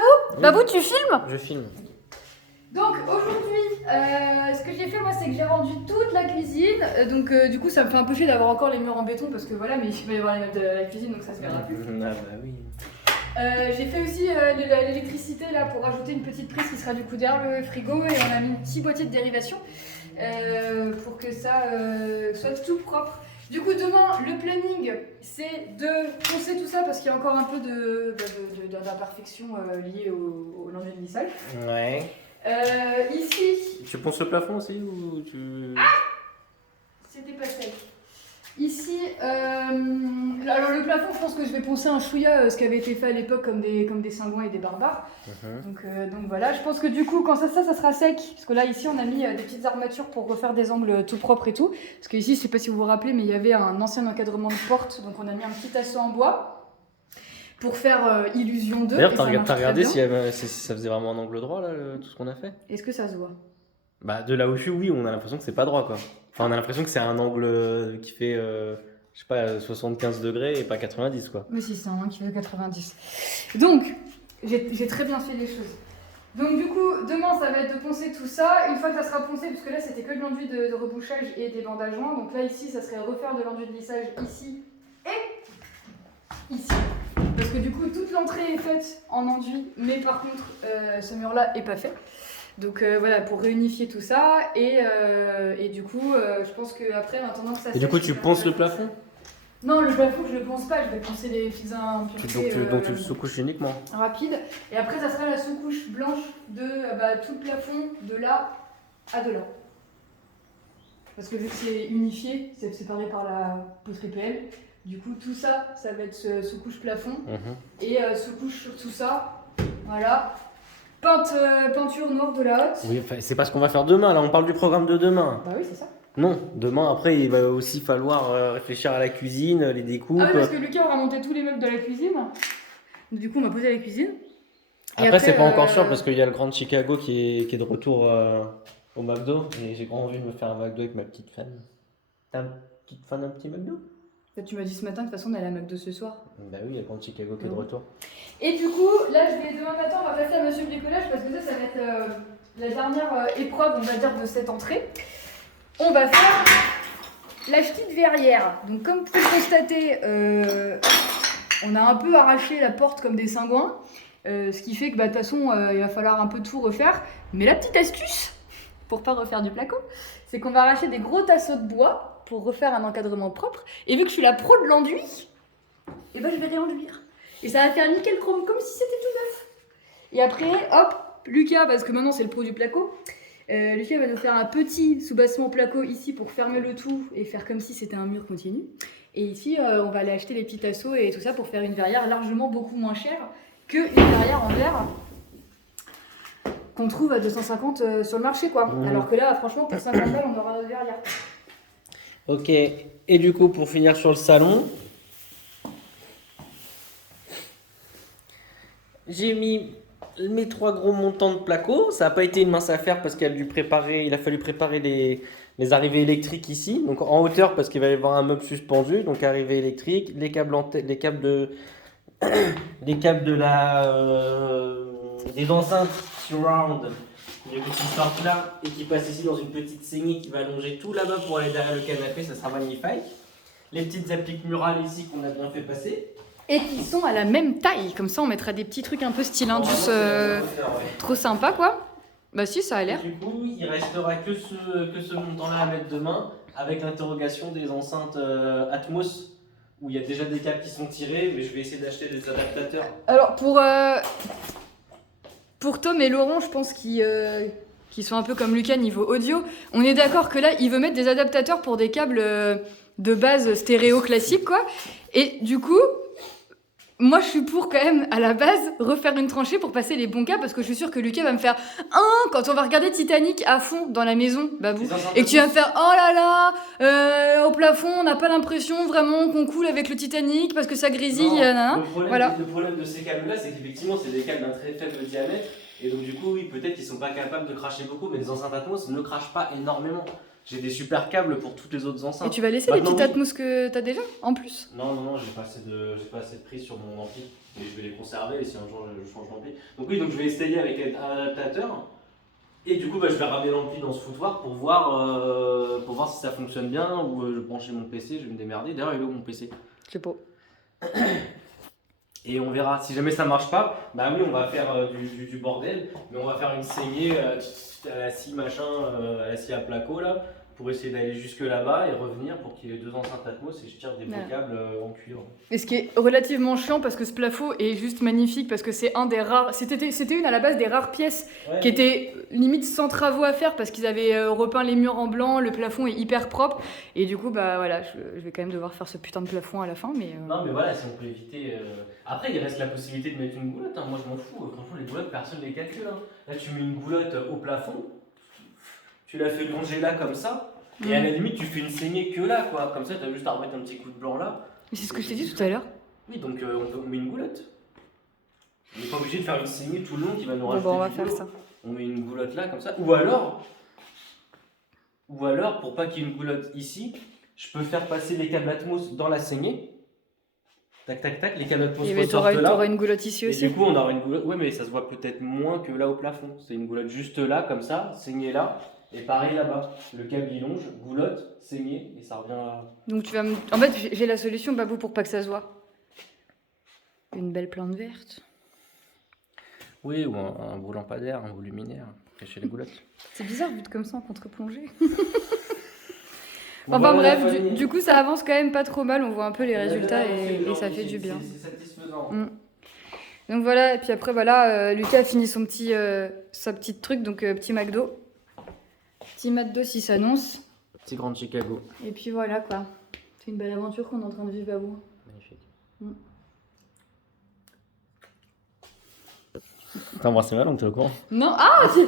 Babou? Oui. Babou, tu filmes? Je filme. Donc aujourd'hui, ce que j'ai fait moi, c'est que j'ai rendu toute la cuisine. Donc du coup, ça me fait un peu chier d'avoir encore les murs en béton parce que voilà, mais il va y avoir les meubles de la cuisine, donc ça se verra plus. Ah bah oui. J'ai fait aussi l'électricité là pour rajouter une petite prise qui sera du coup derrière le frigo et on a mis un petit boîtier de dérivation pour que ça soit tout propre. Du coup demain le planning c'est de poncer tout ça parce qu'il y a encore un peu d'imperfection liée au l'enjeu de lissage. Ouais. Ici, Tu ponces le plafond aussi ou tu... c'était pas sec. Ici, alors le plafond, je pense que je vais poncer un chouïa, ce qui avait été fait à l'époque comme des Saint-Gouin et des barbares. Donc voilà, je pense que du coup, quand ça sera sec. Parce que là, ici, on a mis des petites armatures pour refaire des angles tout propres et tout. Parce que ici, je sais pas si vous vous rappelez, mais il y avait un ancien encadrement de porte. Donc on a mis un petit assaut en bois pour faire illusion d'eux. D'ailleurs, t'as regardé si ça faisait vraiment un angle droit, là, tout ce qu'on a fait? Est-ce que ça se voit? Bah, de là où je suis, oui, on a l'impression que c'est pas droit, quoi. Enfin, on a l'impression que c'est un angle qui fait, je sais pas, 75 degrés et pas 90, quoi. Mais si, c'est un qui fait 90. Donc, j'ai très bien fait les choses. Donc du coup, demain, ça va être de poncer tout ça. Une fois que ça sera poncé, parce que là, c'était que de l'enduit de rebouchage et des bandages joints. Donc là, ici, ça serait refaire de l'enduit de lissage ici et ici. Parce que du coup, toute l'entrée est faite en enduit, mais par contre, ce mur-là est pas fait. Donc voilà, pour réunifier tout ça. Et du coup, je pense qu'après, en attendant que ça Et du coup, tu ponces le plafond? Non, le plafond, je le ponce pas, je vais poncer des petites impuretés Donc tu le sous-couches uniquement? rapide. Et après, ça sera la sous-couche blanche de tout le plafond, de là à de là. Parce que vu que c'est unifié, c'est séparé par la poterie PL, du coup, tout ça, ça va être sous-couche plafond. Et sous-couche sur tout ça, voilà. Peinture noire de la haute. Oui, c'est pas ce qu'on va faire demain, là, on parle du programme de demain. Bah oui, c'est ça. Non, demain, après, il va aussi falloir réfléchir à la cuisine, les découpes. Ah oui, parce que Lucas aura monté tous les meubles de la cuisine. Du coup, on m'a posé la cuisine. Et Après, c'est pas encore sûr parce qu'il y a le Grand Chicago qui est de retour au McDo et j'ai grand envie de me faire un McDo avec ma petite fan. T'as une petite fan un petit McDo? Tu m'as dit ce matin, de toute façon, on est à la McDo ce soir. Bah oui, il y a le Grand Chicago qui est de retour. Et du coup, là, demain matin, on va passer à Monsieur Bricolage parce que ça va être la dernière épreuve, on va dire, de cette entrée. On va faire la petite verrière. Donc, comme vous pouvez le constater, on a un peu arraché la porte comme des Saint-Gouin. Ce qui fait que, de toute façon, il va falloir un peu tout refaire. Mais la petite astuce, pour pas refaire du placo, c'est qu'on va arracher des gros tasseaux de bois pour refaire un encadrement propre. Et vu que je suis la pro de l'enduit, et ben je vais réenduire. Et ça va faire nickel chrome, comme si c'était tout neuf. Et après, hop, Lucas, parce que maintenant c'est le pro du placo, Lucas va nous faire un petit soubassement placo ici pour fermer le tout et faire comme si c'était un mur continu. Et ici, on va aller acheter les petits tasseaux et tout ça pour faire une verrière largement beaucoup moins chère qu'une verrière en verre qu'on trouve à 250 sur le marché, quoi. Alors que là, franchement, pour 50 balles, on aura notre verrière. Ok, et du coup, pour finir sur le salon, j'ai mis mes 3 gros montants de placo. Ça n'a pas été une mince affaire parce qu'il a fallu préparer les arrivées électriques ici. Donc en hauteur parce qu'il va y avoir un meuble suspendu. Donc arrivée électrique, les câbles des enceintes surround. Du coup, qui sortent là et qui passent ici dans une petite saignée qui va allonger tout là-bas pour aller derrière le canapé. Ça sera magnifique. Les petites appliques murales ici qu'on a bien fait passer. Et qui sont à la même taille, comme ça on mettra des petits trucs un peu style Indus, trop sympa quoi. Bah si, ça a l'air. Du coup, il restera que ce montant-là à mettre demain, avec l'interrogation des enceintes Atmos, où il y a déjà des câbles qui sont tirés, mais je vais essayer d'acheter des adaptateurs. Alors pour Tom et Laurent, je pense qu'ils sont un peu comme Lucas niveau audio, on est d'accord que là, il veut mettre des adaptateurs pour des câbles de base stéréo classique quoi. Et du coup, moi, je suis pour quand même, à la base, refaire une tranchée pour passer les bons câbles parce que je suis sûre que Lucas va me faire quand on va regarder Titanic à fond dans la maison, Babou, et que tu vas me faire oh là là, au plafond, on n'a pas l'impression vraiment qu'on coule avec le Titanic parce que ça grésille. Le problème de ces câbles-là, c'est qu'effectivement, c'est des câbles d'un très faible diamètre et donc, du coup, oui, peut-être qu'ils sont pas capables de cracher beaucoup, mais les enceintes Atmos ne crachent pas énormément. J'ai des super câbles pour toutes les autres enceintes. Et tu vas laisser les Maintenant, petites oui. Atmos que t'as déjà en plus? Non, j'ai pas assez de prise sur mon ampli. Et je vais les conserver si un jour je change d'ampli. Donc oui, donc je vais essayer avec un adaptateur. Et du coup, bah, je vais ramener l'ampli dans ce foutoir pour voir si ça fonctionne bien ou je vais brancher mon PC, je vais me démerder. D'ailleurs, il est où mon PC? Je sais pas. Et on verra. Si jamais ça marche pas, bah oui, on va faire du bordel, mais on va faire une saignée à la scie machin, à la scie à placo là, pour essayer d'aller jusque là-bas et revenir pour qu'il y ait 2 enceintes Atmos et je tire des beaux Ouais. câbles en cuivre. Et ce qui est relativement chiant parce que ce plafond est juste magnifique parce que c'est un des rares. C'était une à la base des rares pièces qui étaient limite sans travaux à faire parce qu'ils avaient repeint les murs en blanc, le plafond est hyper propre et du coup bah voilà, je vais quand même devoir faire ce putain de plafond à la fin mais. Non mais voilà, si on peut éviter. Après, il reste la possibilité de mettre une goulotte. Hein. Moi, je m'en fous. Franchement, les goulottes, personne ne les calcule. Hein. Là, tu mets une goulotte au plafond, tu la fais longer là comme ça, et à la limite, tu fais une saignée que là, quoi. Comme ça, tu as juste à remettre un petit coup de blanc là. Mais c'est ce que je t'ai dit tout à l'heure. Oui, donc on met une goulotte. On n'est pas obligé de faire une saignée tout le long qui va nous Bon rajouter bah on va du faire boulot. ça. On met une goulotte là comme ça. Ou alors, pour pas qu'il y ait une goulotte ici, je peux faire passer les câbles Atmos dans la saignée. Tac, tac, tac, les câbles Atmos Et mais ressortent là. t'auras une goulotte ici Et aussi. du coup, on aura une goulotte. Ouais, mais ça se voit peut-être moins que là au plafond. C'est une goulotte juste là, comme ça, saignée là. Et pareil là-bas. Le câble il longe, goulotte, saignée, et ça revient à. Donc tu vas me. En fait j'ai la solution Babou pour pas que ça se voit. Une belle plante verte. Oui, ou un beau lampadaire, un beau luminaire, cacher les goulottes. C'est bizarre vu comme ça en contre-plongée. Bon, Enfin voilà, bref, la famille. du coup ça avance quand même pas trop mal, on voit un peu les On a résultats bien avancé, et ça aujourd'hui, fait du bien. C'est satisfaisant. Donc voilà, et puis après voilà, Lucas a fini sa petite truc, donc petit McDo. Petit McDo si s'annonce. Petit Grand Chicago. Et puis voilà quoi. C'est une belle aventure qu'on est en train de vivre Babou. Magnifique. T'as embrassé mal, donc t'es au courant. Non, ah j'ai